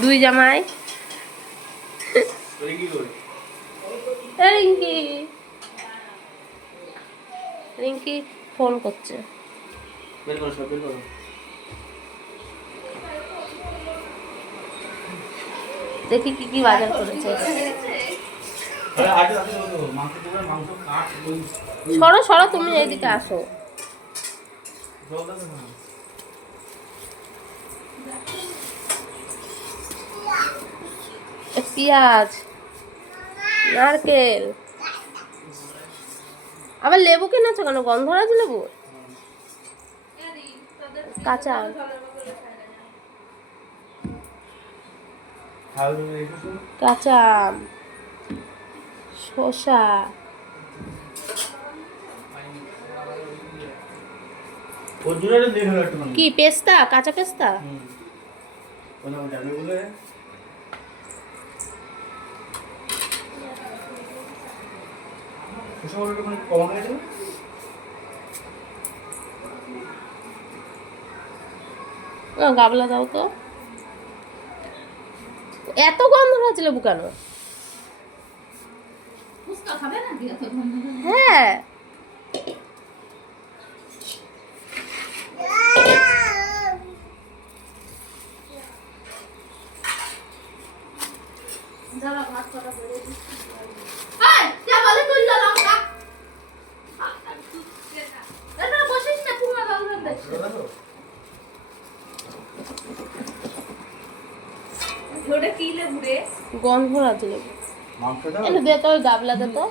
দুই জামাই। রিঙ্কি। রিঙ্কি ফোন করছে। দেখি কি কি বাজার করেছে। সরো সরো তুমি এইদিকে আসো জল দাও না এ পেঁয়াজ নারকেল। আবার লেবু কিনেছো কেন? গন্ধরাজ লেবু? কাঁচা। কাঁচা আম শসা। কি পেস্তা? কাঁচা পেস্তা? একটু কম গাবলা দাও তো। এত গন্ধরাজ লেবু কেন ফুচকা খাবে নাকি এত গন্ধ হ্যাঁ। যারা ভাত করা করে এই যা বলে গন্ধ ওটা লেবু। দে তো গাবলা দে তো।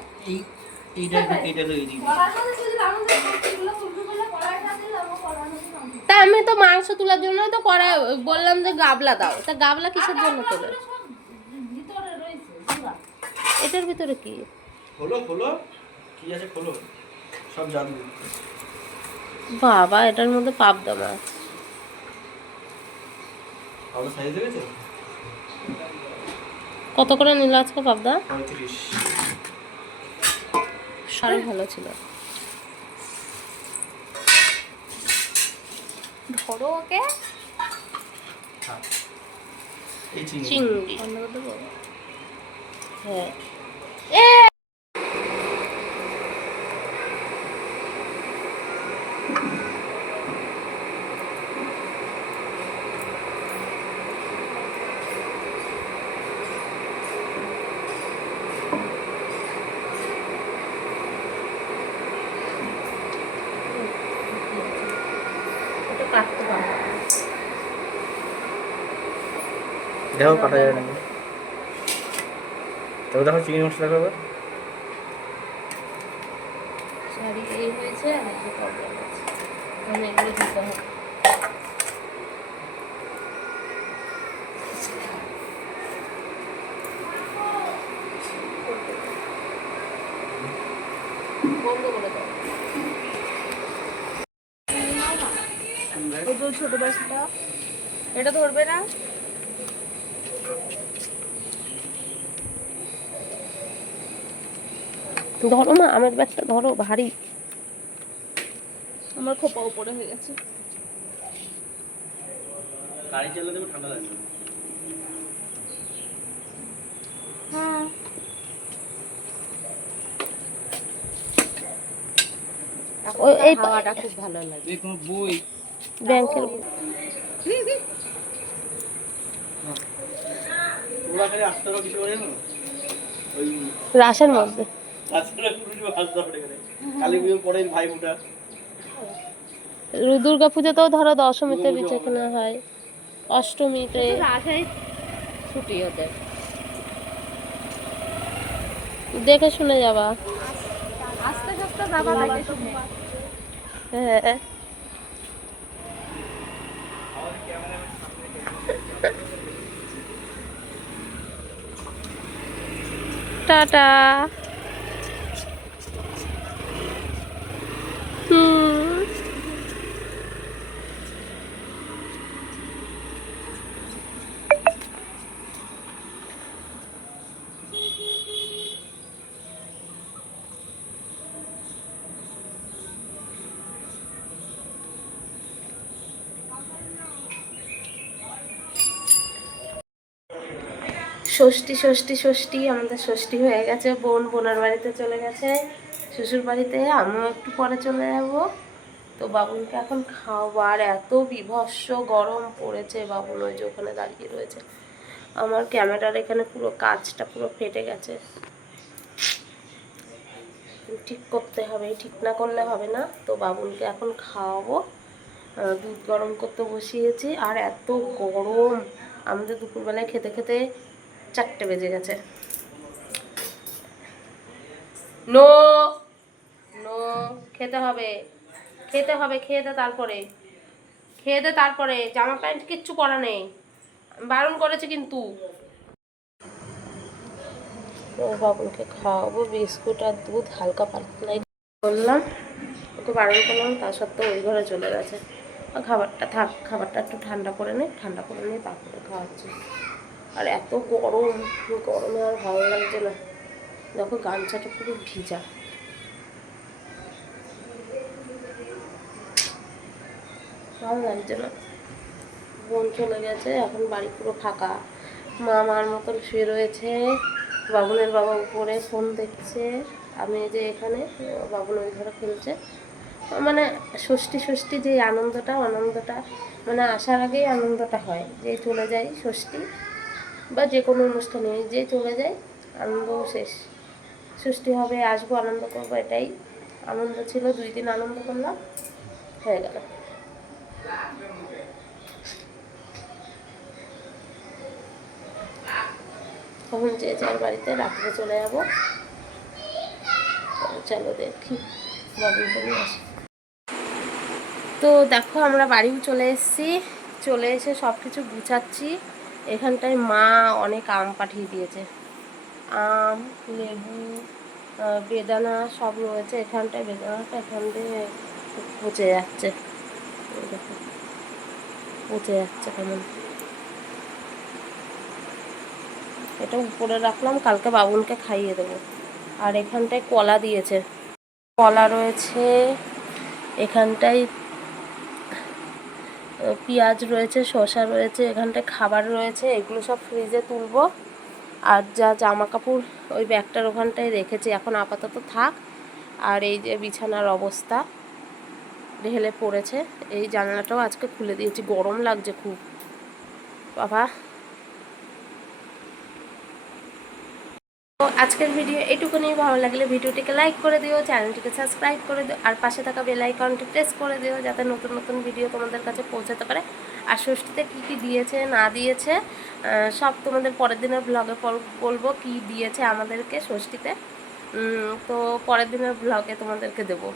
আমি তো মাংস তোলার জন্য তো করা বললাম যে গাবলা দাও। তা গাবলা কিসের জন্য তোলে? এটার ভিতরে কি? খোলো খোলো। কি আছে খোলো? সব জাদু বাবা এটার মধ্যে পাবদা মাছ। কত করে নিল আজকে পাবদা? পঁয়ত্রিশ। সারি ভালো ছিল। ধরো ওকে। চিংড়ি। চিংড়ি। হ্যাঁ। দেখো কাটা যায় নাকি? তবে দেখো চিংড়ি মশলা করবে শাড়ি এই হয়েছে আর একটা প্রবলেম আছে। এগুলো দিতে হবে। বন্ধ করে দাও। এই যে ছোট ব্যাসটা এটা ধরবে না? ধরো না আমের ব্যাগটা ধরো ভারী। আমার খোপা উপরে হয়ে গেছে। গাড়ি চালাতে ঠান্ডা লাগবে হ্যাঁ। ওই এই হাওয়াটা খুব ভালো লাগে। বই? ব্যাংকের ওই রাশের মধ্যে। কালী পুজোর ভাই ফোটা দুর্গা পুজোতেও ধরো দশমীতে বেঁচে কেনা হয়। অষ্টমীতে ছুটি ওদের। দেখে শুনে যাবা। আস্তে আস্তে যাবা দেখে শুনে। হ্যাঁ। টাটা। ষষ্ঠী ষষ্ঠী ষষ্ঠী, আমাদের ষষ্ঠী হয়ে গেছে। বোন বোনার বাড়িতে চলে গেছে। শ্বশুর বাড়িতে আমিও একটু পরে চলে যাব। তো বাবুনকে এখন খাওয়ার এত বিভৎস গরম পড়েছে বাবুন, ওই যে ওখানে দাঁড়িয়ে রয়েছে। আমার ক্যামেরার এখানে পুরো কাজটা পুরো ফেটে গেছে। ঠিক করতে হবে, ঠিক না করলে হবে না। তো বাবুনকে এখন খাওয়াবো। দুধ গরম করতে বসিয়েছি। আর এত গরম! আমাদের দুপুরবেলায় খেতে খেতে চারটে বেজে গেছে। নো নো খেতে হবে। খেতে হবে খেয়ে দে তারপরে। খেয়ে দে তারপরে জামা প্যান্ট কিচ্ছু করা নেই। বারণ করেছে কিন্তু। তো বাবুকে খাওয়াবো বিস্কুট আর দুধ হালকা পাতলাই বললাম ওকে বারণ করলাম তা সত্ত্বেও ওই ঘরে চলে গেছে। খাবারটা থাক খাবারটা একটু ঠান্ডা করে নে ঠান্ডা করে নিয়ে তারপরে খাওয়াচ্ছি। আর এত গরম গরমে আর ভালো লাগছে না। দেখো গামছাটা পুরো ভিজা। ভালো লাগছে না। বোন চলে গেছে, এখন বাড়ি পুরো ফাঁকা। মা মার মতন শুয়ে রয়েছে। বাবুনের বাবা উপরে ফোন দেখছে। আমি যে এখানে, বাবুন ওই ঘরে খেলছে। মানে ষষ্ঠী ষষ্ঠী যে আনন্দটা আনন্দটা মানে আসার আগেই আনন্দটা হয়। যে চলে যাই ষষ্ঠী বা যে কোনো অনুষ্ঠানে যে চলে যায়, আনন্দ শেষ। ষষ্ঠী হবে, আসব, আনন্দ করব, এটাই। আনন্দ ছিল, দুই দিন আনন্দ করলাম, হয়ে গেল। তখন যে যার বাড়িতে রাত্রে চলে যাব চলো দেখি বাড়ি আসি। তো দেখো, আমরা বাড়িও চলে এসেছি, চলে এসে সব কিছু গুছাচ্ছি। এখানটায় মা অনেক আম পাঠিয়ে দিয়েছে। আম, লেবু বেদানা সব রয়েছে। এখানটায় বেদানাটা এখান দিয়ে পচে যাচ্ছে। পচে যাচ্ছে কেমন। এটা উপরে রাখলাম, কালকে বাবুনকে খাইয়ে দেবো। আর এখানটায় কলা দিয়েছে। কলা রয়েছে, এখানটায় পেঁয়াজ রয়েছে, শসা রয়েছে, এখানটায় খাবার রয়েছে, এগুলো সব ফ্রিজে তুলব। আর যা জামা কাপড় ওই ব্যাগটার ওখানটায় রেখেছি, এখন আপাতত থাক। আর এই যে বিছানার অবস্থা, ঢেলে পড়েছে, এই জানলাটাও আজকে খুলে দিয়েছি, গরম লাগছে খুব। বাবা তো আজকের ভিডিও এটুকুনি। ভালো লাগলে ভিডিওটিকে লাইক করে দিও, চ্যানেলটিকে সাবস্ক্রাইব করে দিও, আর পাশে থাকা বেল আইকনটি প্রেস করে দিও যাতে নতুন নতুন ভিডিও তোমাদের কাছে পৌঁছাতে পারে। আর ষষ্ঠীতে কী কী দিয়েছে, না দিয়েছে সব তোমাদের পরের দিনের ব্লগে বলব কি দিয়েছে আমাদেরকে ষষ্ঠীতে। তো পরের দিনের ব্লগে তোমাদেরকে দেবো।